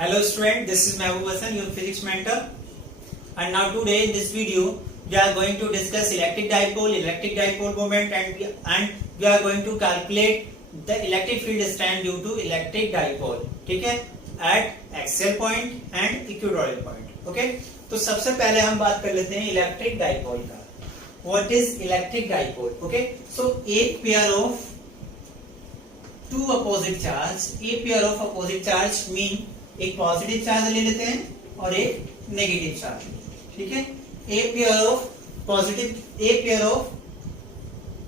Hello student, this is Mehboob Hassan, your physics mentor. And now today in this video, we are going to discuss electric dipole moment, and we are going to calculate the electric field strength due to electric dipole. ठीक है? At axial point and equatorial point. Okay? तो सबसे पहले हम बात कर लेते हैं इलेक्ट्रिक डाइपोल का. What is electric dipole? Okay? So a pair of two opposite charge mean एक पॉजिटिव चार्ज ले लेते हैं और एक नेगेटिव चार्ज. ठीक है? a pair of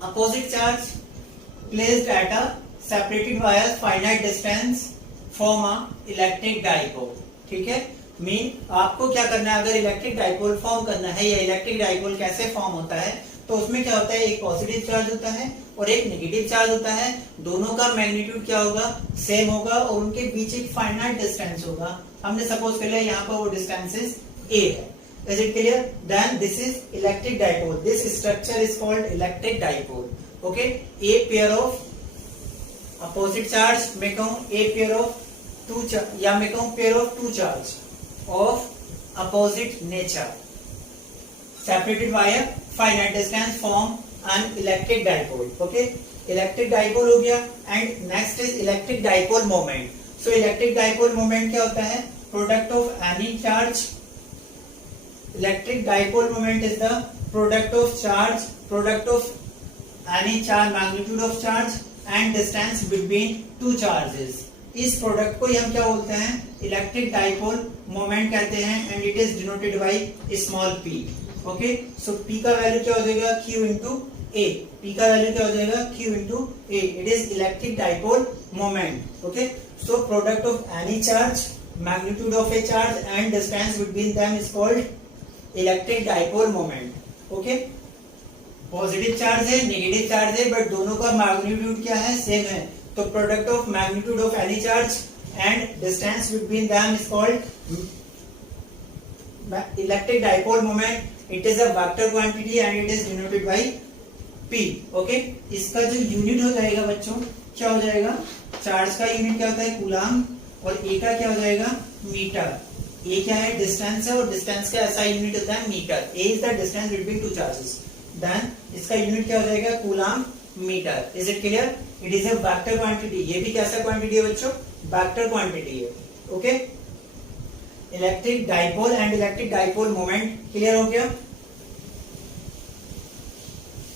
opposite charge placed at a separated by a finite distance form a electric dipole. ठीक है? मीन आपको क्या करना है, अगर इलेक्ट्रिक डाइपोल फॉर्म करना है या इलेक्ट्रिक डाइपोल कैसे फॉर्म होता है, तो उसमें क्या होता है, एक पॉजिटिव चार्ज होता है और एक नेगेटिव चार्ज होता है. दोनों का मैग्नीट्यूड क्या होगा, सेम होगा और उनके बीच एक फाइनाइट डिस्टेंस होगा. हमने सपोज कर लिया यहाँ पर वो डिस्टेंस इज a है. Is it clear? Then this is electric dipole. This structure is called electric dipole. Okay? A pair of opposite charge, मैं कहूँ a pair of two charge या मैं कहूँ pair of two charge of opposite nature separated by a finite distance form an electric dipole. Okay? Electric dipole हो गया. And next is electric dipole moment. So electric dipole moment क्या होता है? Product of any charge. Electric dipole moment is the product of any charge, magnitude of charge and distance between two charges. इस product को हम क्या बोलते हैं, electric dipole moment कहते हैं. And it is denoted by small p. Okay, so p का value क्या हो जाएगा, q इंटू a. p का वैल्यू क्या हो जाएगा, q into a. It is electric dipole moment. Okay, so product of any charge, magnitude of A charge and distance between them is called electric dipole moment. Okay, positive charge है, negative charge है, but दोनों का magnitude क्या है, same है. तो product of magnitude of any charge and distance between them is called electric dipole moment. It is a vector quantity and it is denoted by p. Okay, इसका जो unit हो जाएगा बच्चों, क्या हो जाएगा, चार्ज का यूनिट क्या होता है, कूलम, और a का क्या हो जाएगा, मीटर. a क्या है, डिस्टेंस है, और डिस्टेंस का ऐसा यूनिट होता है metre. a is the distance between two charges. Then इसका यूनिट क्या हो जाएगा, coulomb metre. Is it clear? It is a vector quantity. ये भी कैसा क्वांटिटी है बच्चों, वेक्टर क्वांटिटी है. Okay, electric dipole and electric dipole moment clear हो गया.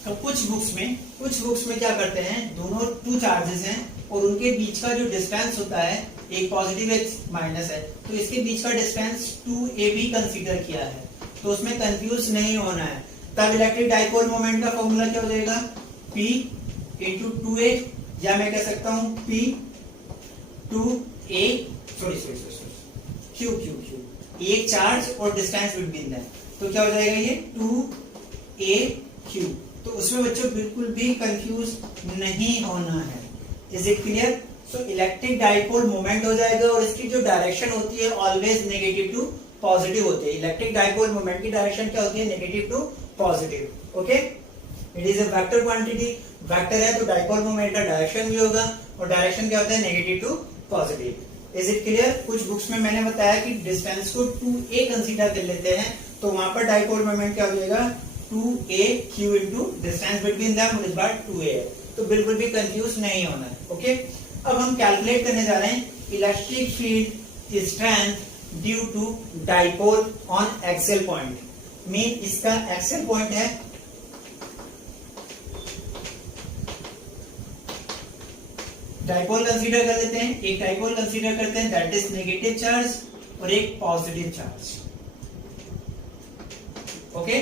तो कुछ बुक्स में क्या करते हैं, दोनों टू चार्जेस हैं और उनके बीच का जो डिस्टेंस होता है, एक पॉजिटिव एक माइनस है, तो इसके बीच का डिस्टेंस 2a भी कंसीडर किया है. तो उसमें कंफ्यूज नहीं होना है. तब इलेक्ट्रिक डाइपोल मोमेंट का फॉर्मूला क्या हो जाएगा, p इंटू 2a, या मैं कह सकता हूं p 2a q. एक चार्ज और डिस्टेंस बिटवीन देम, तो क्या हो जाएगा ये 2a q. तो उसमें बच्चों बिल्कुल भी कंफ्यूज नहीं होना है. Is it clear? So electric dipole moment हो जाएगा और इसकी जो डायरेक्शन होती है ऑलवेज नेगेटिव टू पॉजिटिव होती है. इलेक्ट्रिक डाइपोल मोमेंट की डायरेक्शन क्या होती है, negative to positive. Okay, it is a vector quantity. Vector है तो डाइपोल मोमेंट का डायरेक्शन भी होगा, और डायरेक्शन क्या होता है, negative to positive. Is it clear? कुछ बुक्स में मैंने बताया कि डिस्टेंस को 2a कंसीडर कर लेते हैं, तो वहां पर डाइपोल मोमेंट क्या हो जाएगा, 2a q into distance between them is by 2a. तो बिल्कुल भी कंफ्यूज नहीं होना है. ओके, अब हम कैलकुलेट करने जा रहे हैं electric field strength due to dipole on axial point. Mean इसका एक्सियल पॉइंट है, डाइपोल कंसीडर कर लेते हैं. एक डाइपोल कंसीडर करते हैं, दैट इज नेगेटिव चार्ज और एक पॉजिटिव चार्ज. ओके,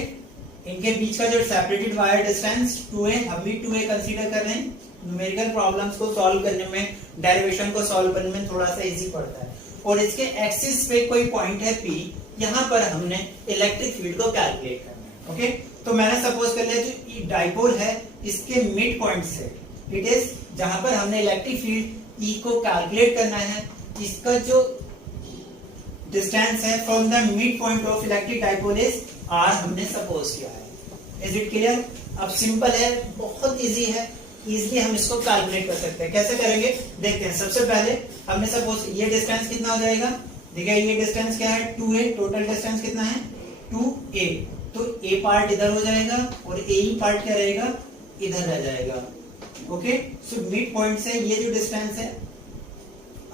इनके बीच का जो सेपरेटेड वायर डिस्टेंस 2a, हम भी 2a कंसीडर कर रहे हैं. न्यूमेरिकल प्रॉब्लम्स को सॉल्व करने में, डेरिवेशन को सॉल्व करने में थोड़ा सा इजी पड़ता है. और इसके एक्सिस पे कोई पॉइंट है p, यहाँ पर हमने इलेक्ट्रिक फील्ड को कैलकुलेट करना है. ओके, तो मैंने सपोज कर लिया जो डाइपोल है इसके मिड पॉइंट से, इट इज जहां पर हमने इलेक्ट्रिक फील्ड E को कैलकुलेट करना है, इसका जो डिस्टेंस है from the mid point of electric dipole is r हमने सपोज किया है. Is it clear? अब सिंपल है, बहुत इजी है. इजिली हम इसको कैलकुलेट कर सकते हैं. कैसे करेंगे देखते हैं. सबसे पहले हमने सपोज ये डिस्टेंस कितना हो जाएगा, देखिए ये डिस्टेंस क्या है 2a, टोटल डिस्टेंस कितना है 2a, तो a पार्ट इधर हो जाएगा और a ही पार्ट क्या रहेगा इधर रह जाएगा। ओके, सो मिड पॉइंट से ये जो डिस्टेंस है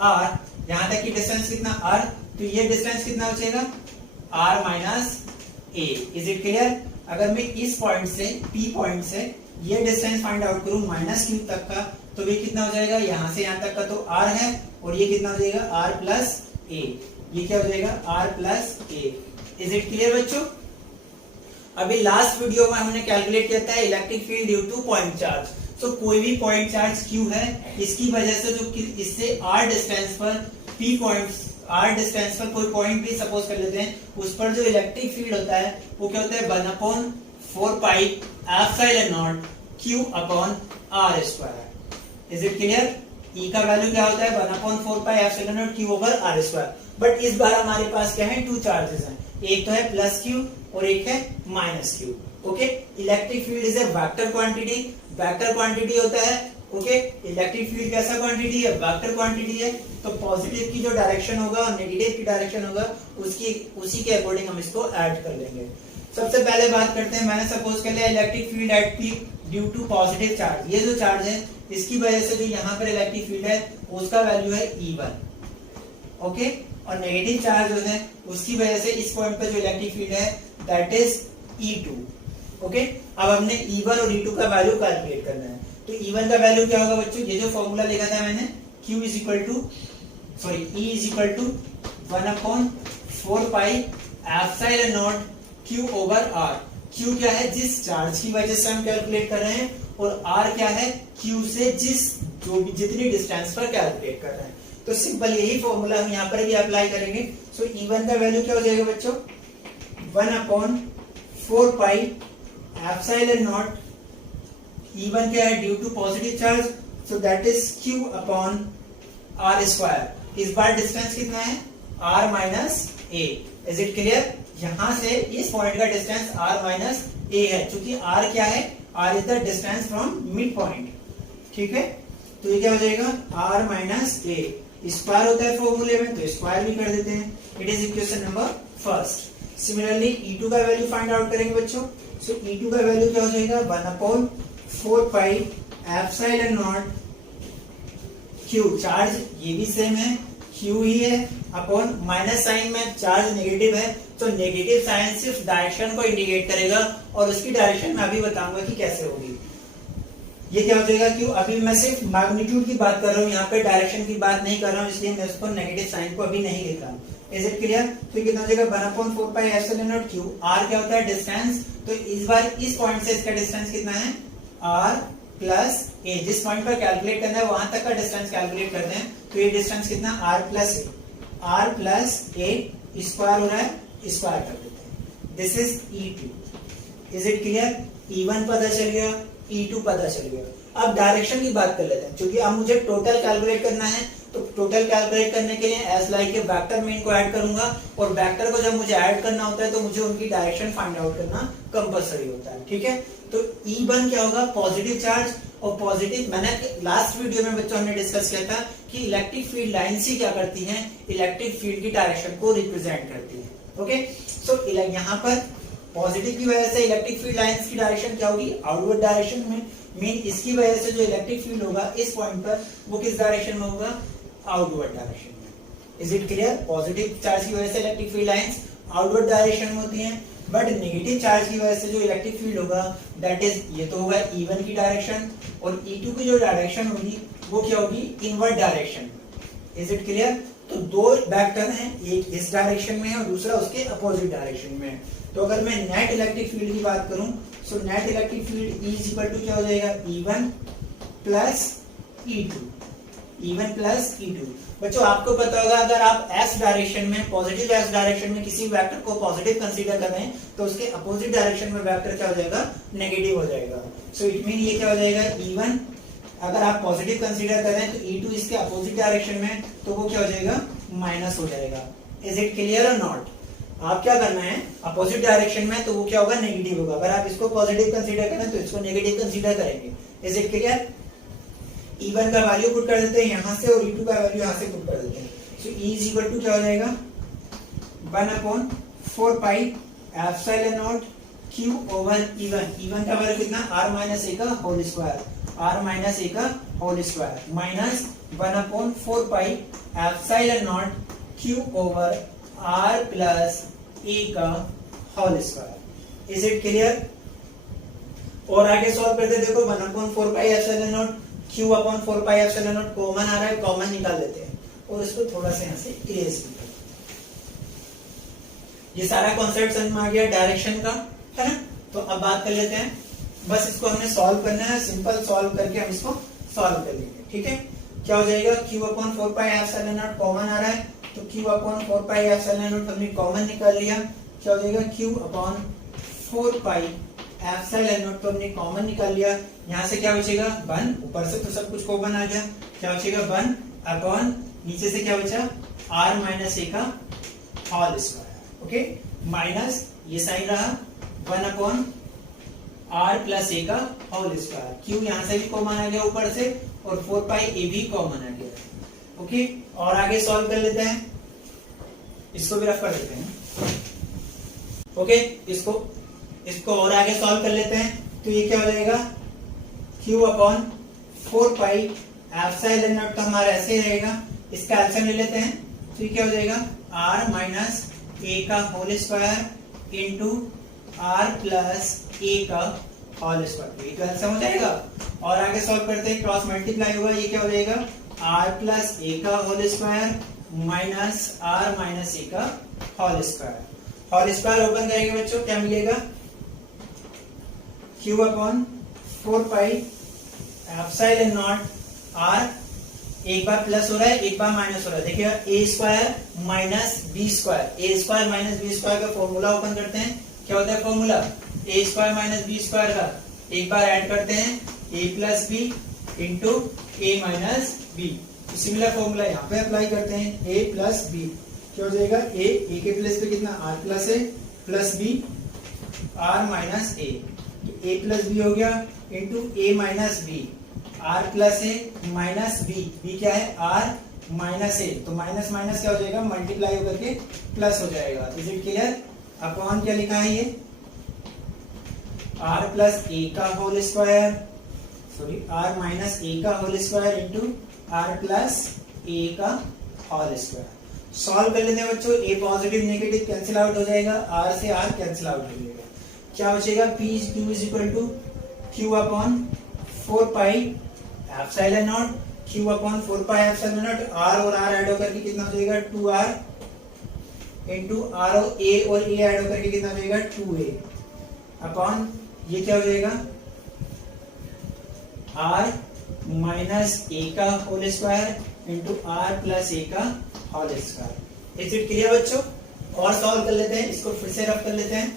r, यहां तक की डिस्टेंस कितना r, तो ये डिस्टेंस कितना बचेगा r minus a। Is it clear? अगर मैं इस पॉइंट से p पॉइंट से ये डिस्टेंस फाइंड आउट करूं माइनस q तक का, तो ये कितना हो जाएगा, यहां से यहां तक का तो r है और ये कितना हो जाएगा r प्लस a, ये क्या हो जाएगा r plus a। Is it clear बच्चों? अभी लास्ट वीडियो में हमने कैलकुलेट किया था electric field due two point charge. तो कोई भी पॉइंट चार्ज q है, इसकी वजह से जो इससे r डिस्टेंस पर p पॉइंट्स, r डिस्टेंस पर कोई पॉइंट भी सपोज कर लेते हैं, उस पर जो इलेक्ट्रिक फील्ड होता है वो क्या होता है 1/4 pi epsilon naught q upon r square. Is it clear? E का वैल्यू क्या होता है 1/4 pi epsilon naught q over r square. But इस बार हमारे पास क्या है, टू चार्जेस हैं, एक तो है प्लस q और एक है minus q। Okay, electric field is a vector quantity, vector quantity होता है। ओके, इलेक्ट्रिक फील्ड कैसा क्वांटिटी है, वेक्टर क्वांटिटी है। तो पॉजिटिव की जो डायरेक्शन होगा और नेगेटिव की डायरेक्शन होगा उसी के अकॉर्डिंग हम इसको ऐड कर लेंगे। सबसे पहले बात करते हैं, मैंने सपोज कर लिया electric field at P due to positive charge. ये जो चार्ज है इसकी वजह से जो यहाँ पर इलेक्ट्रिक फील्ड है उसका वैल्यू है E1। ओके, और नेगेटिव चार्ज जो है उसकी वजह से इस पॉइंट पर जो इलेक्ट्रिक फील्ड है दैट इज E2। ओके, अब हमने E1 और E2 का वैल्यू कैलकुलेट करना है। तो E1 का वैल्यू क्या होगा बच्चों, ये जो फॉर्मूला लिखा था मैंने E is equal to 1/4 pi epsilon naught Q over R। Q क्या है, जिस चार्ज की वजह से हम कैलकुलेट कर रहे हैं, और R क्या है, Q से जितनी डिस्टेंस पर कैलकुलेट कर रहे हैं। तो सिंपल यही फॉर्मूला हम यहाँ पर भी अप्लाई करेंगे। सो E1 का वैल्यू क्या हो जाएगा बच्चों 1/4 पाई एप्सिलॉन नॉट, E1 क्या है due to positive charge, so that is Q upon R square. इस बार डिस्टेंस कितना है R minus A। Is it clear? यहां से इस पॉइंट का डिस्टेंस R माइनस A है, क्योंकि R क्या है, R is the distance from mid point. ठीक है, तो ये क्या हो जाएगा R माइनस A। स्क्वायर होता है फॉर्मूले में, तो स्क्वायर भी कर देते हैं। It is equation number first. Similarly E2 का वैल्यू फाइंड आउट करेंगे बच्चों। सो E2 का वैल्यू क्या हो जाएगा 1/4 pi epsilon naught Q, charge ये भी सेम है, Q ही है, अपॉन माइनस साइन में चार्ज नेगेटिव है, तो नेगेटिव साइन सिर्फ डायरेक्शन को इंडिकेट करेगा, और उसकी डायरेक्शन मैं अभी बताऊंगा कि कैसे होगी। ये क्या हो जाएगा Q। अभी मैं सिर्फ मैग्नीट्यूड की बात कर रहा हूँ, यहाँ पे डायरेक्शन की बात नहीं कर रहा हूँ, इसलिए मैं उसको नेगेटिव साइन को अभी नहीं लिख रहा हूँ। Is it clear? तो कितना हो जाएगा 1/4 pi epsilon naught Q। R क्या होता है डिस्टेंस, तो इस बार इस पॉइंट से इसका डिस्टेंस कितना है R प्लस A। जिस पॉइंट पर कैलकुलेट करना है वहां तक का डिस्टेंस कैलकुलेट करते हैं, तो ये डिस्टेंस कितना R प्लस A स्क्वायर हो रहा है, स्क्वायर कर देते हैं। This is E2। Is it clear? E1 पता चल गया, E2 पता चल गया। अब डायरेक्शन की बात कर लेते हैं, क्योंकि अब मुझे टोटल कैलकुलेट करना है। तो टोटल कैलकुलेट करने के लिए एज लाइक ए वेक्टर में इनको ऐड करूंगा, और वेक्टर को जब मुझे ऐड करना होता है तो मुझे उनकी डायरेक्शन फाइंड आउट करना कंपलसरी होता है। ठीक है, तो E1 क्या होगा पॉजिटिव चार्ज, और पॉजिटिव मैंने लास्ट वीडियो में बच्चों हमने डिस्कस किया था कि इलेक्ट्रिक फील्ड लाइंस ही क्या करती हैं, इलेक्ट्रिक फील्ड की डायरेक्शन को रिप्रेजेंट करती है। ओके, सो यहाँ पर पॉजिटिव की वजह से इलेक्ट्रिक फील्ड लाइंस की डायरेक्शन क्या होगी, आउटवर्ड डायरेक्शन में। मीन इसकी वजह से जो इलेक्ट्रिक फील्ड होगा इस पॉइंट पर वो किस डायरेक्शन में होगा, आउटवर्ड डायरेक्शन में। Is it clear? Positive charge की वजह से electric field lines outward direction में होती हैं, बट नेगेटिव चार्ज की वजह से जो इलेक्ट्रिक फील्ड होगा दैट इज, ये तो होगा E1 की डायरेक्शन, और E2 की जो डायरेक्शन होगी वो क्या होगी, inward direction. Is it clear? तो दो वेक्टर हैं, एक इस डायरेक्शन में है और दूसरा उसके अपोजिट डायरेक्शन में है। तो अगर मैं नेट इलेक्ट्रिक फील्ड की बात करूं, so net electric field E is equal to क्या हो जाएगा E1 plus E2। E1 plus E2। बच्चों आपको पता होगा अगर आप S डायरेक्शन में, पॉजिटिव S डायरेक्शन में किसी वेक्टर को पॉजिटिव कंसीडर कर रहे हैं, तो उसके अपोजिट डायरेक्शन में वेक्टर क्या हो जाएगा, नेगेटिव हो जाएगा। सो इट मीन ये क्या हो जाएगा E1, अगर आप पॉजिटिव कंसीडर कर रहे हैं तो E2 इसके अपोजिट डायरेक्शन में, तो वो क्या हो जाएगा, माइनस हो जाएगा। इज इट क्लियर और नॉट? आप क्या करना है, अपोजिट डायरेक्शन में तो वो क्या होगा, नेगेटिव होगा। अगर आप इसको पॉजिटिव कंसीडर करें तो इसको नेगेटिव कंसीडर करेंगे। Is it clear? E1 का वैल्यू पुट कर देते हैं यहां से, और E2 का वैल्यू यहां से पुट कर देते हैं। सो E इज इक्वल टू क्या हो जाएगा 1/4 epsilon naught Q over E1 का वैल्यू कितना r माइनस ए का whole square minus 1/4 epsilon naught Q over r plus a का whole square. Is it clear? और आगे सॉल्व करते देखो 1/4 epsilon naught Q/4 epsilon naught common आ रहा है, कॉमन निकाल लेते हैं और इसको थोड़ा सा यहाँ से इरेज करते हैं। ये सारा कॉन्सेप्ट समझ में आ गया डायरेक्शन का, है ना? तो अब बात कर लेते हैं, बस इसको हमने सॉल्व करना है, सिंपल सॉल्व करके हम इसको सॉल्व कर लेंगे। ठीक है, क्या हो जाएगा? Q/4 एप्सिलॉन नॉट कॉमन आ रहा है तो Q/4 एप्सिलॉन नॉट हमने कॉमन निकाल लिया। क्या हो जाएगा? Q/4 एप्सिलॉन नॉट तो हमने कॉमन निकाल लिया। यहाँ से क्या बचेगा? 1, ऊपर से तो सब कुछ कॉमन आ गया। क्या बचेगा? 1 अपॉन नीचे से क्या बचा? r माइनस ए का होल स्क्वायर। ओके, माइनस ये साइन रहा 1/r प्लस ए का होल स्क्वायर। Q यहाँ से भी कॉमन आ गया ऊपर से और 4 ए भी कॉमन आ गया। ओके, और आगे सॉल्व कर लेते हैं, इसको भी रफ कर देते हैं। ओके, इसको और आगे सॉल्व कर लेते हैं, तो ये क्या हो जाएगा? Q/4 एप्सिलॉन नॉट तो हमारा ऐसे ही रहेगा, इसका एल्सियम ले लेते हैं, तो ये क्या हो जाएगा? r माइनस ए का whole square into r plus a का होल स्क्वायर, ये तो एल्सियम हो जाएगा। और आगे सॉल्व करते हैं, क्रॉस मल्टीप्लाई होगा, ये क्या हो जाएगा? r प्लस ए का whole square minus r minus a का whole square. Whole square open करेंगे बच्चों, क्या मिलेगा? Q/4 एप्सिलॉन नॉट r, एक बार प्लस हो रहा है एक बार माइनस हो रहा है, देखिएगा a square minus B square, a square minus B square का फॉर्मूला ओपन करते हैं। क्या होता है formula? a square minus B square का एक बार ऐड करते हैं a plus B into A minus B. Similar formula यहाँ पे अप्लाई करते हैं, a प्लस बी क्या हो जाएगा? a के प्लेस पे कितना? r plus a plus b r minus a, a plus B हो गया into A minus B, r plus A minus B, B क्या है? r माइनस ए, तो माइनस माइनस क्या हो जाएगा? मल्टीप्लाई होकर के प्लस हो जाएगा। Is it clear? अपॉन क्या लिखा है ये? r प्लस ए का whole square, sorry r minus a का whole square into r plus a का होल स्क्वायर। सॉल्व कर लेते हैं बच्चों, a positive negative cancel out हो जाएगा, r से r कैंसिल आउट हो जाएगा। क्या बचेगा? P/Q is equal to Q/4 epsilon naught, Q/4 epsilon naught, r और r ऐड होकर के कितना हो जाएगा? 2r इंटू r और a ऐड होकर के कितना हो जाएगा? 2a अपॉन ये क्या हो जाएगा? r माइनस ए का whole square into r plus a का whole square. Is it clear बच्चों? और सॉल्व कर लेते हैं, इसको फिर से रफ कर लेते हैं।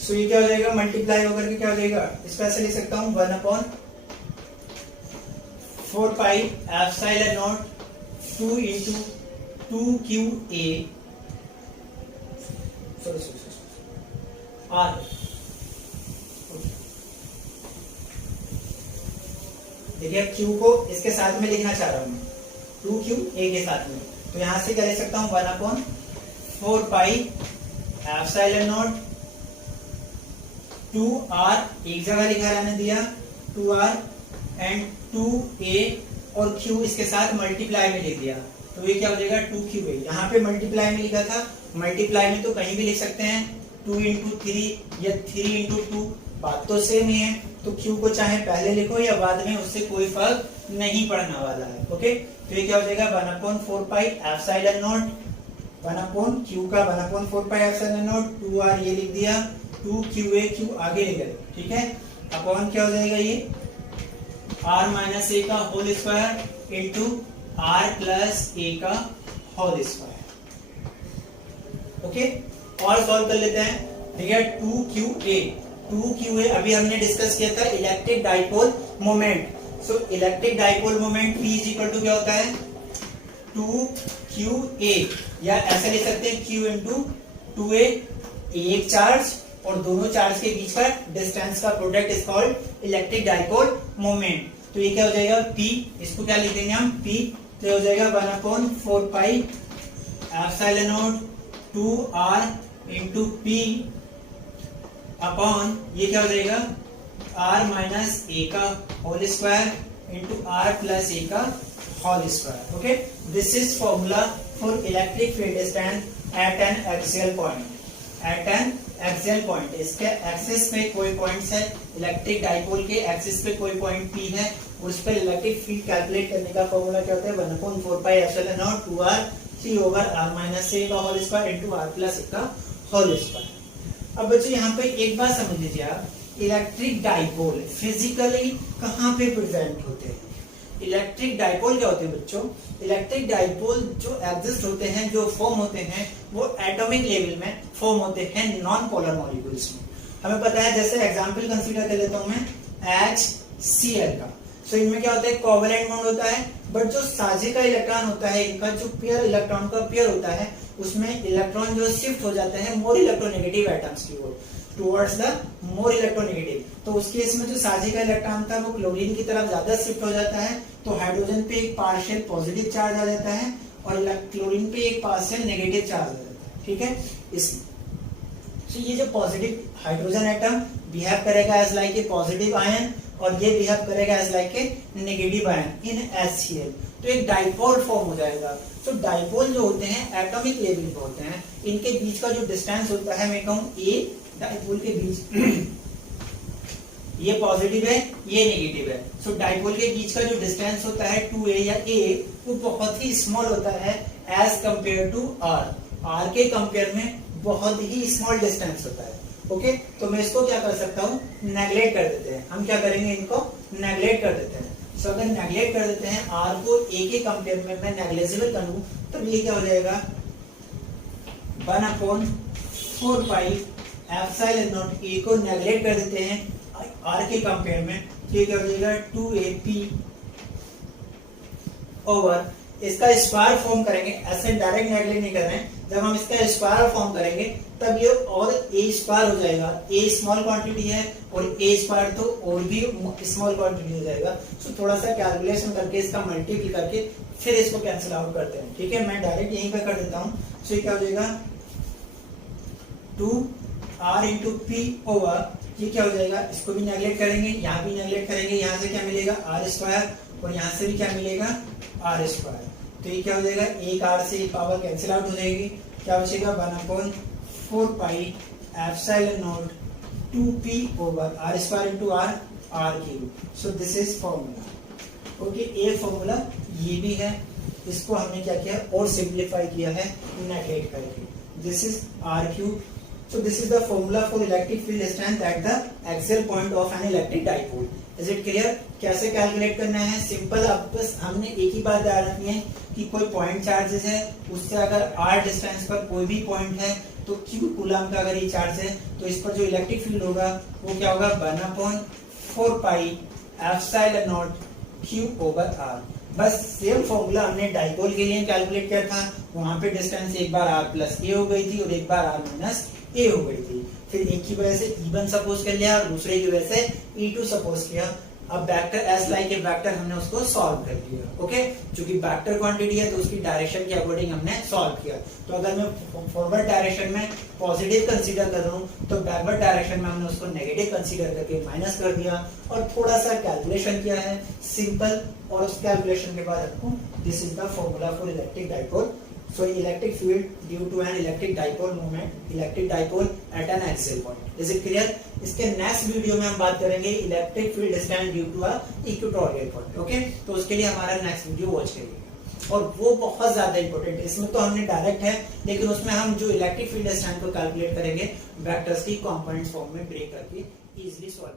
तो ये क्या हो जाएगा? मल्टीप्लाई होकर के क्या हो जाएगा? इसको ऐसे लिख सकता हूं 1/4 epsilon not 2 into 2QA r। देखिए Q को इसके साथ में लिखना चाह रहा हूं मैं, 2QA के साथ में, तो यहां से क्या लिख सकता हूं? 1/4 एप्सिलॉन नॉट 2r, एक जगह लिखा रहने दिया 2r एंड 2a और q इसके साथ मल्टीप्लाई में लिख दिया, तो ये क्या हो जाएगा? 2QA। यहाँ पे मल्टीप्लाई में लिखा था, मल्टीप्लाई में तो कहीं भी लिख सकते हैं, 2 इंटू 3 या 3 इंटू 2, बात तो सेम ही है। तो q को चाहे पहले लिखो या बाद में, उससे कोई फर्क नहीं पड़ने वाला है। ओके, तो ये क्या हो जाएगा? 1/4 एप्सिलॉन नॉट, 1/Q का 1/4 एप्सिलॉन नॉट, 2r ये लिख दिया, 2QA, Q आगे ले गए, ठीक है, अपॉन क्या हो जाएगा? ये r माइनस ए का whole square into r plus a का होल स्क्वायर। ओके, और सॉल्व कर लेते हैं। ठीक है, 2QA अभी हमने डिस्कस किया था electric dipole moment. So electric dipole moment P is equal to क्या होता है? 2QA, या ऐसे लिख सकते हैं Q इंटू 2A, एक चार्ज और दोनों चार्ज के बीच का डिस्टेंस का product is called electric dipole moment. तो ये क्या हो जाएगा? P, इसको क्या लिख देंगे हम? P तो हो जाएगा 1/4 pi epsilon naught 2r into P upon ये क्या हो जाएगा r माइनस a का whole square into r plus a का whole square. Okay, this is formula for electric field distance at an axial point. At an axial point, इसके axis पे कोई points है, इलेक्ट्रिक डाइपोल के axis पे कोई point P है, उस पर इलेक्ट्रिक फील्ड कैलकुलेट करने का फॉर्मूला क्या होता है 1/4 pi epsilon naught 2r c over r minus a का whole square into r plus a का होल स्क्वायर। अब बच्चों यहाँ पे एक बात समझ लीजिए आप, इलेक्ट्रिक डाइपोल फिजिकली कहाँ पे प्रेजेंट होते हैं? इलेक्ट्रिक डाइपोल क्या होते हैं बच्चों? इलेक्ट्रिक डाइपोल जो एग्जिस्ट होते हैं, जो फॉर्म होते हैं, वो एटॉमिक लेवल में फॉर्म होते हैं नॉन पोलर मॉलिक्यूल्स में। हमें पता है, जैसे एग्जांपल कंसीडर कर लेता हूं मैं HCl का। तो इनमें क्या होता है, कोवेलेंट बॉन्ड होता है, बट जो साझे का इलेक्ट्रॉन होता है, इनका जो पेयर इलेक्ट्रॉन का पेयर होता है, उसमें इलेक्ट्रॉन जो शिफ्ट हो जाते हैं मोर इलेक्ट्रोनेगेटिव एटम्स की ओर, टुवर्ड्स द मोर इलेक्ट्रोनेगेटिव। तो उस केस में जो साझे का इलेक्ट्रॉन था वो क्लोरीन की तरफ ज्यादा शिफ्ट हो जाता है, तो हाइड्रोजन पे एक पार्शियल पॉजिटिव चार्ज आ जाता है और क्लोरीन पे एक पार्शियल नेगेटिव चार्ज आ जाता है। ठीक है, इसमें तो ये जो पॉजिटिव हाइड्रोजन एटम बिहेव करेगा as like a positive ion और ये बिहेव करेगा as like a negative ion in HCl, तो एक डाइपोल फॉर्म हो जाएगा। तो डाइपोल जो होते हैं एटॉमिक लेवल पे होते हैं, इनके बीच का जो डिस्टेंस होता है, मैं कहूं A डाइपोल के बीच ये पॉजिटिव है, ये नेगेटिव है। सो डाइपोल के बीच का जो डिस्टेंस होता है 2a या a, वो बहुत ही स्मॉल होता है एज कंपेयर टू r के कंपेयर में बहुत ही स्मॉल डिस्टेंस होता है। ओके, तो मैं इसको क्या कर सकता हूँ, नेगलेक्ट कर देते हैं। हम क्या करेंगे, इनको नेगलेक्ट कर देते हैं। सो अगर नेगलेक्ट कर देते हैं, r को a के कंपेयर में मैं नेग्लिजिबल कर लूं, तब ये क्या हो जाएगा 1/4 पाई एप्सिलॉन नॉट a को नेगलेक्ट कर देते हैं r के कंपेयर में, तो ये क्या हो जाएगा 2ap ओवर, इसका स्क्वायर फॉर्म करेंगे, ऐसे डायरेक्ट नेगलेक्ट नहीं कर रहे हैं, जब हम इसका स्क्वायर फॉर्म करेंगे तब ये और a स्क्वायर हो जाएगा। a स्मॉल क्वांटिटी है और a स्क्वायर तो और भी स्मॉल क्वांटिटी हो जाएगा। सो थोड़ा सा कैलकुलेशन करके इसका मल्टीपल करके फिर इसको कैंसिल आउट करते हैं। ठीक है, मैं डायरेक्ट यहीं पे कर देता हूँ। सो ये क्या हो जाएगा 2r इंटू पी ओवर, ये क्या हो जाएगा, इसको भी नेगलेक्ट करेंगे, यहाँ भी नेगलेक्ट करेंगे, यहाँ से क्या मिलेगा r स्क्वायर और यहाँ से भी क्या मिलेगा r स्क्वायर। तो ये क्या हो जाएगा, एक r से पावर कैंसिल आउट हो जाएगी, क्या बचेगा 1/4 pi epsilon not 2p over r square into r cube. So this is formula. Okay, ये फॉर्मूला ये भी है, इसको हमने क्या किया और सिंप्लीफाई किया है नेगलेक्ट करके। This is r cube. So this is the formula for electric field strength at the axial point of an electric dipole. Is it clear? कैसे कैलकुलेट करना है? सिंपल, अब बस हमने एक ही बात याद रखनी है कि कोई पॉइंट चार्जेस है, उससे अगर r डिस्टेंस पर कोई भी पॉइंट है तो q कूलम का अगर ये चार्ज है तो इस पर जो इलेक्ट्रिक फील्ड होगा वो क्या होगा 1/4 pi epsilon naught q over r। बस सेम फॉर्मूला हमने डाइपोल के लिए कैलकुलेट किया था, वहां पे डिस्टेंस एक बार r प्लस a हो गई थी और एक बार r माइनस a हो गई थी। फिर एक की वजह से E1 सपोज कर लिया और दूसरे की वजह से E2 सपोज किया। अब vector S like a vector हमने उसको सॉल्व कर लिया। ओके, क्योंकि वेक्टर क्वांटिटी है तो उसकी डायरेक्शन के अकॉर्डिंग हमने सॉल्व किया। तो अगर मैं फॉरवर्ड डायरेक्शन में पॉजिटिव कंसीडर कर रहा हूँ तो बैकवर्ड डायरेक्शन में हमने उसको नेगेटिव कंसीडर करके माइनस कर दिया और थोड़ा सा कैलकुलेशन किया है सिंपल, और उस कैलकुलेशन के बाद आपको this is the formula for electric dipole. So electric field due to an electric dipole moment, electric dipole at an axial point. Is it clear? इसके नेक्स्ट वीडियो में हम बात करेंगे electric field distance due to a equatorial point. Okay, तो उसके लिए हमारा next video watch करिएगा, और वो बहुत ज्यादा इंपॉर्टेंट है। इसमें तो हमने डायरेक्ट है, लेकिन उसमें हम जो इलेक्ट्रिक फील्ड डिस्टेंस को कैलकुलेट करेंगे वेक्टर्स की कंपोनेंट्स फॉर्म में ब्रेक करके इजीली सॉल्व